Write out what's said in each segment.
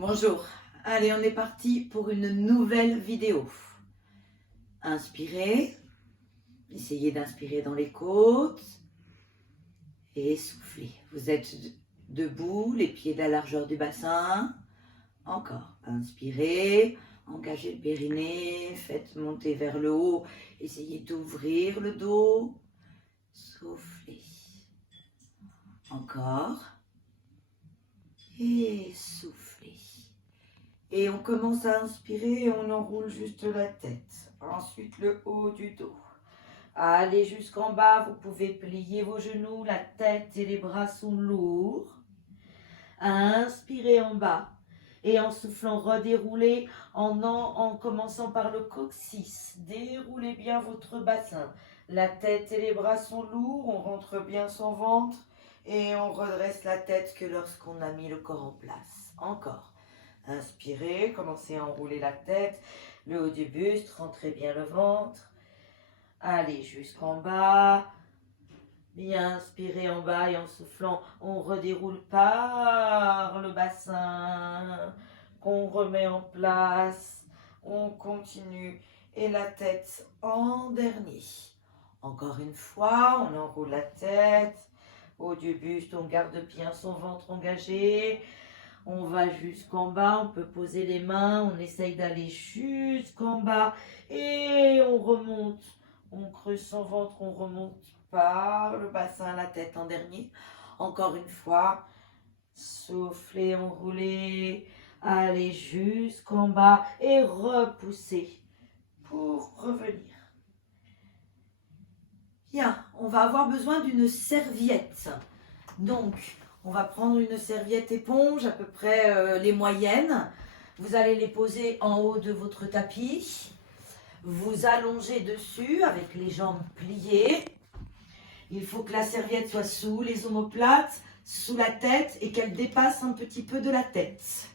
Bonjour, allez on est parti pour une nouvelle vidéo. Inspirez, essayez d'inspirer dans les côtes et soufflez. Vous êtes debout, les pieds de la largeur du bassin. Encore, inspirez, engagez le périnée, faites monter vers le haut, essayez d'ouvrir le dos. Soufflez. Encore. Et soufflez. Et on commence à inspirer et on enroule juste la tête. Ensuite le haut du dos. Allez jusqu'en bas, vous pouvez plier vos genoux, la tête et les bras sont lourds. Inspirez en bas. Et en soufflant, redéroulez en commençant par le coccyx. Déroulez bien votre bassin. La tête et les bras sont lourds, on rentre bien son ventre. Et on redresse la tête que lorsqu'on a mis le corps en place. Encore. Inspirez, commencez à enrouler la tête, le haut du buste, rentrez bien le ventre. Allez jusqu'en bas. Bien inspirez en bas et en soufflant, on redéroule par le bassin, qu'on remet en place. On continue et la tête en dernier. Encore une fois, on enroule la tête. Haut du buste, on garde bien son ventre engagé. On va jusqu'en bas, on peut poser les mains, on essaye d'aller jusqu'en bas et on remonte. On creuse son ventre, on remonte par le bassin, la tête en dernier. Encore une fois, soufflez, enroulez, allez jusqu'en bas et repoussez pour revenir. Bien, on va avoir besoin d'une serviette. Donc, on va prendre une serviette éponge, à peu près les moyennes. Vous allez les poser en haut de votre tapis. Vous allongez dessus avec les jambes pliées. Il faut que la serviette soit sous les omoplates, sous la tête et qu'elle dépasse un petit peu de la tête.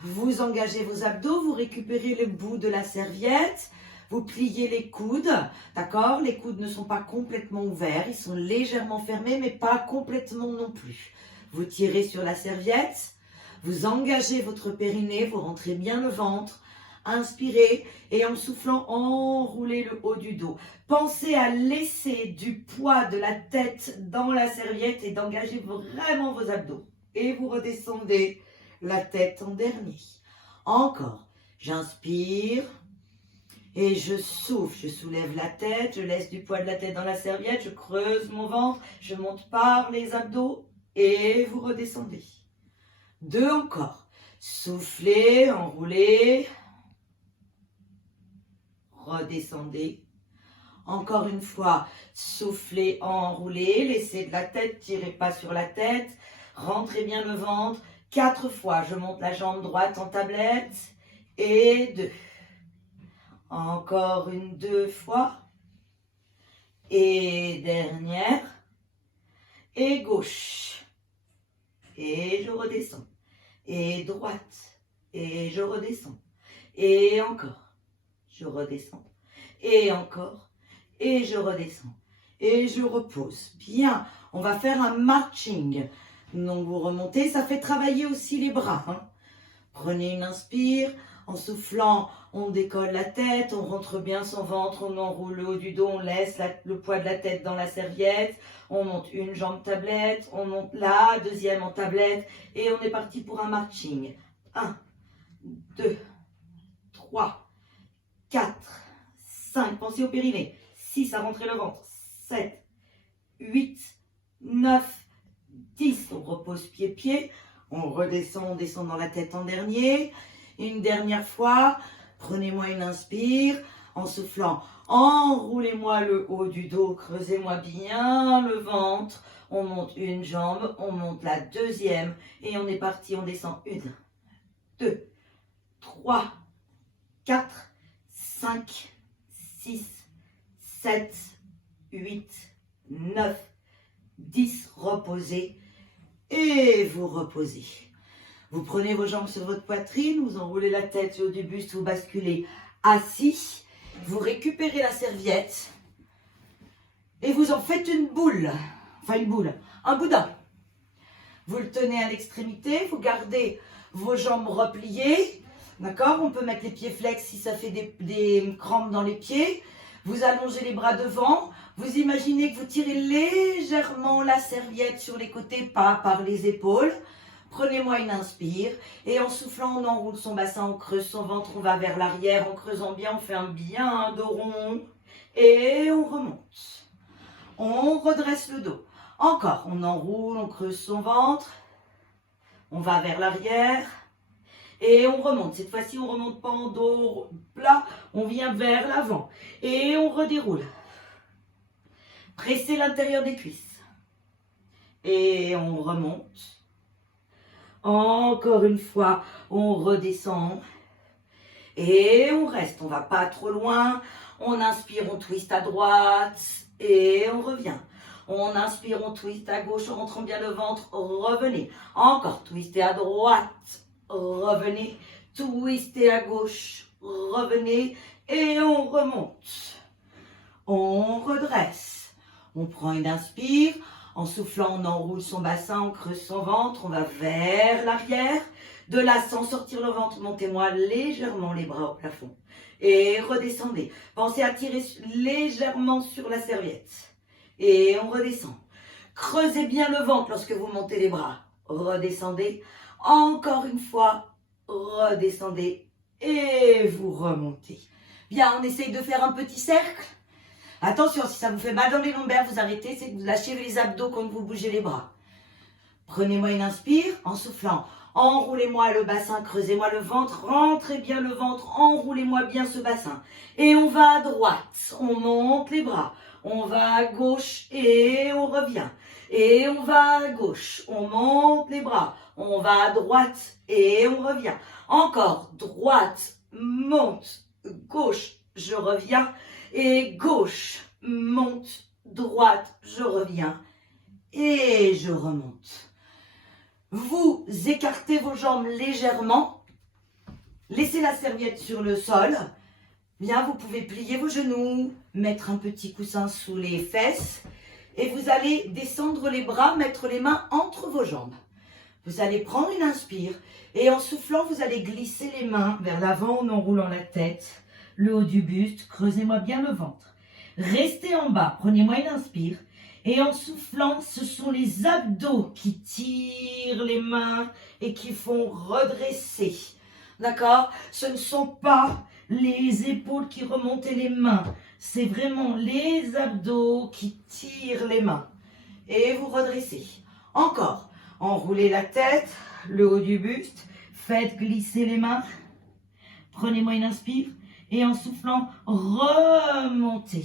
Vous engagez vos abdos, vous récupérez le bout de la serviette. Vous pliez les coudes, d'accord? Les coudes ne sont pas complètement ouverts, ils sont légèrement fermés, mais pas complètement non plus. Vous tirez sur la serviette, vous engagez votre périnée, vous rentrez bien le ventre, inspirez et en soufflant, enroulez le haut du dos. Pensez à laisser du poids de la tête dans la serviette et d'engager vraiment vos abdos. Et vous redescendez la tête en dernier. Encore, j'inspire. Et je souffle, je soulève la tête, je laisse du poids de la tête dans la serviette, je creuse mon ventre, je monte par les abdos et vous redescendez. 2 encore. Soufflez, enroulez. Redescendez. Encore une fois, soufflez, enroulez, laissez de la tête, tirez pas sur la tête, rentrez bien le ventre. 4 fois, je monte la jambe droite en tablette et 2. Encore 2 fois. Et dernière. Et gauche. Et je redescends. Et droite. Et je redescends. Et encore. Je redescends. Et encore. Et je redescends. Et je repose. Bien. On va faire un marching. Donc vous remontez. Ça fait travailler aussi les bras. Prenez une inspire. En soufflant, on décolle la tête, on rentre bien son ventre, on enroule le haut du dos, on laisse le poids de la tête dans la serviette, on monte une jambe tablette, on monte la deuxième en tablette et on est parti pour un marching. 1, 2, 3, 4, 5, pensez au périnée, 6 à rentrer le ventre, 7, 8, 9, 10, on repose pied-pied, on redescend, on descend dans la tête en dernier. Une dernière fois, prenez-moi une inspire, en soufflant, enroulez-moi le haut du dos, creusez-moi bien le ventre, on monte une jambe, on monte la deuxième, et on est parti, on descend 1, 2, 3, 4, 5, 6, 7, 8, 9, 10, reposez, et vous reposez. Vous prenez vos jambes sur votre poitrine, vous enroulez la tête le haut du buste, vous basculez assis. Vous récupérez la serviette et vous en faites une boule. Enfin une boule, un boudin. Vous le tenez à l'extrémité, vous gardez vos jambes repliées. D'accord? On peut mettre les pieds flex si ça fait des crampes dans les pieds. Vous allongez les bras devant. Vous imaginez que vous tirez légèrement la serviette sur les côtés, pas par les épaules. Prenez-moi une inspire. Et en soufflant, on enroule son bassin, on creuse son ventre, on va vers l'arrière. En creusant bien, on fait un dos rond. Et on remonte. On redresse le dos. Encore, on enroule, on creuse son ventre. On va vers l'arrière. Et on remonte. Cette fois-ci, on ne remonte pas en dos plat. On vient vers l'avant. Et on redéroule. Pressez l'intérieur des cuisses. Et on remonte. Encore une fois, on redescend. Et on reste. On ne va pas trop loin. On inspire, on twiste à droite. Et on revient. On inspire, on twiste à gauche, on rentre bien le ventre. Revenez. Encore, twistez à droite. Revenez, twistez à gauche, revenez et on remonte. On redresse. On prend une inspire. En soufflant, on enroule son bassin, on creuse son ventre, on va vers l'arrière. De là, sans sortir le ventre, montez-moi légèrement les bras au plafond. Et redescendez. Pensez à tirer légèrement sur la serviette. Et on redescend. Creusez bien le ventre lorsque vous montez les bras. Redescendez. Encore une fois, redescendez et vous remontez. Bien, on essaye de faire un petit cercle. Attention, si ça vous fait mal dans les lombaires, vous arrêtez, c'est que vous lâchez les abdos quand vous bougez les bras. Prenez-moi une inspire, en soufflant. Enroulez-moi le bassin, creusez-moi le ventre, rentrez bien le ventre, enroulez-moi bien ce bassin. Et on va à droite, on monte les bras. On va à gauche et on revient. Et on va à gauche, on monte les bras. On va à droite et on revient. Encore, droite, monte, gauche, je reviens. Et gauche, monte, droite, je reviens. Et je remonte. Vous écartez vos jambes légèrement. Laissez la serviette sur le sol. Bien, vous pouvez plier vos genoux, mettre un petit coussin sous les fesses. Et vous allez descendre les bras, mettre les mains entre vos jambes. Vous allez prendre une inspire et en soufflant, vous allez glisser les mains vers l'avant en enroulant la tête, le haut du buste, creusez-moi bien le ventre. Restez en bas, prenez-moi une inspire et en soufflant, ce sont les abdos qui tirent les mains et qui font redresser. D'accord? Ce ne sont pas les épaules qui remontent et les mains. C'est vraiment les abdos qui tirent les mains. Et vous redressez. Encore. Enroulez la tête, le haut du buste. Faites glisser les mains. Prenez-moi une inspire. Et en soufflant, remontez.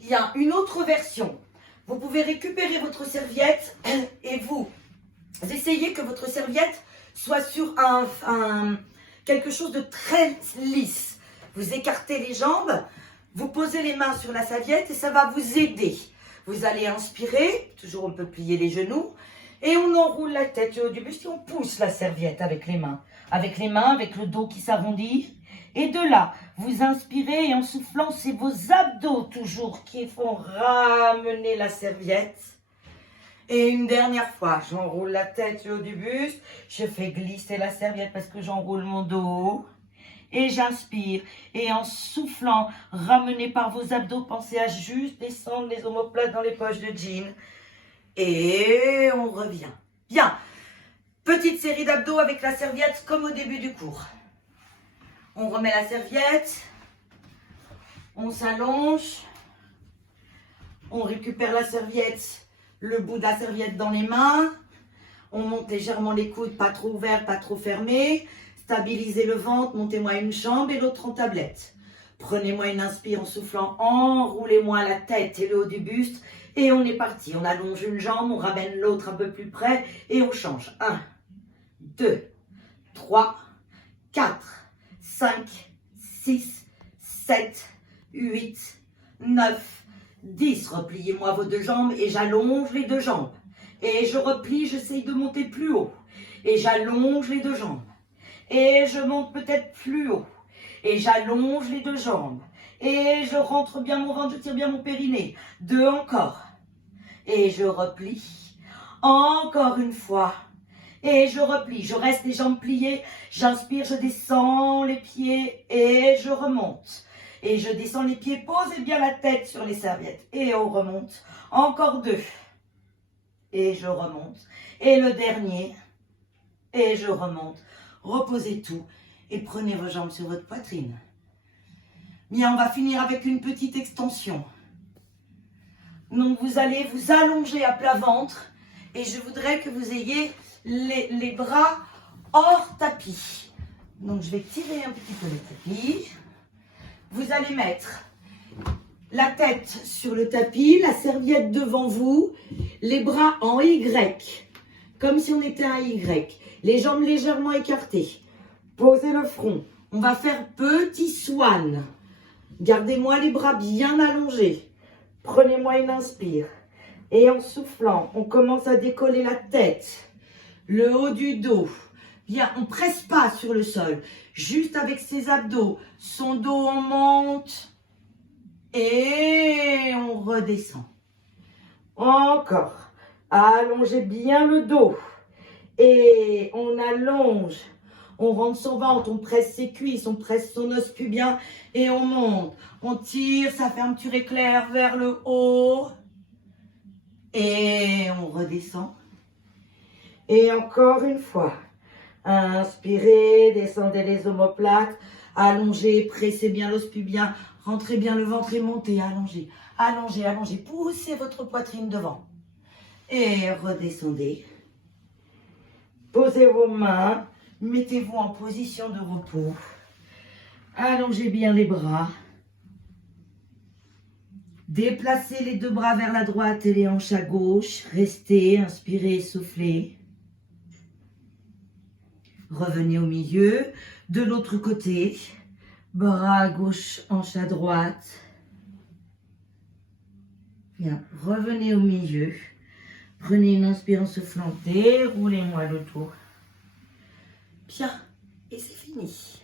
Il y a une autre version. Vous pouvez récupérer votre serviette et vous essayez que votre serviette soit sur quelque chose de très lisse. Vous écartez les jambes, vous posez les mains sur la serviette et ça va vous aider. Vous allez inspirer, toujours on peut plier les genoux, et on enroule la tête au haut du buste et on pousse la serviette avec les mains. Avec les mains, avec le dos qui s'arrondit. Et de là, vous inspirez et en soufflant, c'est vos abdos toujours qui font ramener la serviette. Et une dernière fois, j'enroule la tête au haut du buste, je fais glisser la serviette parce que j'enroule mon dos. Et j'inspire. Et en soufflant, ramenez par vos abdos, pensez à juste descendre les omoplates dans les poches de jean. Et on revient. Bien. Petite série d'abdos avec la serviette comme au début du cours. On remet la serviette. On s'allonge. On récupère la serviette, le bout de la serviette dans les mains. On monte légèrement les coudes, pas trop ouverts, pas trop fermés. Stabilisez le ventre, montez-moi une jambe et l'autre en tablette. Prenez-moi une inspire en soufflant, enroulez-moi la tête et le haut du buste. Et on est parti. On allonge une jambe, on ramène l'autre un peu plus près et on change. 1, 2, 3, 4, 5, 6, 7, 8, 9, 10. Repliez-moi vos deux jambes et j'allonge les deux jambes. Et je replie, j'essaye de monter plus haut. Et j'allonge les deux jambes. Et je monte peut-être plus haut. Et j'allonge les deux jambes. Et je rentre bien mon ventre, je tire bien mon périnée. 2 encore. Et je replie. Encore une fois. et je replie. Je reste les jambes pliées. J'inspire, je descends les pieds et je remonte. Et je descends les pieds, posez bien la tête sur les serviettes. Et on remonte. Encore 2. Et je remonte. Et le dernier. Et je remonte. Reposez tout. Et prenez vos jambes sur votre poitrine. Bien, on va finir avec une petite extension. Donc, vous allez vous allonger à plat ventre. Et je voudrais que vous ayez les bras hors tapis. Donc, je vais tirer un petit peu le tapis. Vous allez mettre la tête sur le tapis, la serviette devant vous, les bras en Y, comme si on était un Y. Les jambes légèrement écartées. Posez le front. On va faire petit swan. Gardez-moi les bras bien allongés. Prenez-moi une inspire. Et en soufflant, on commence à décoller la tête, le haut du dos. Bien, on ne presse pas sur le sol, juste avec ses abdos. Son dos, on monte et on redescend. Encore. Allongez bien le dos et on allonge. On rentre son ventre, on presse ses cuisses, on presse son os pubien et on monte. On tire, ça fait un petit éclair vers le haut et on redescend. Et encore une fois. Inspirez, descendez les omoplates, allongez, pressez bien l'os pubien, rentrez bien le ventre et montez, allongez, allongez, allongez, poussez votre poitrine devant. Et redescendez. Posez vos mains, mettez-vous en position de repos. Allongez bien les bras. Déplacez les 2 bras vers la droite et les hanches à gauche. Restez, inspirez, soufflez. Revenez au milieu, de l'autre côté, bras à gauche, hanche à droite. Bien, revenez au milieu. Prenez une inspiration soufflante, déroulez-moi le tour. Bien, et c'est fini.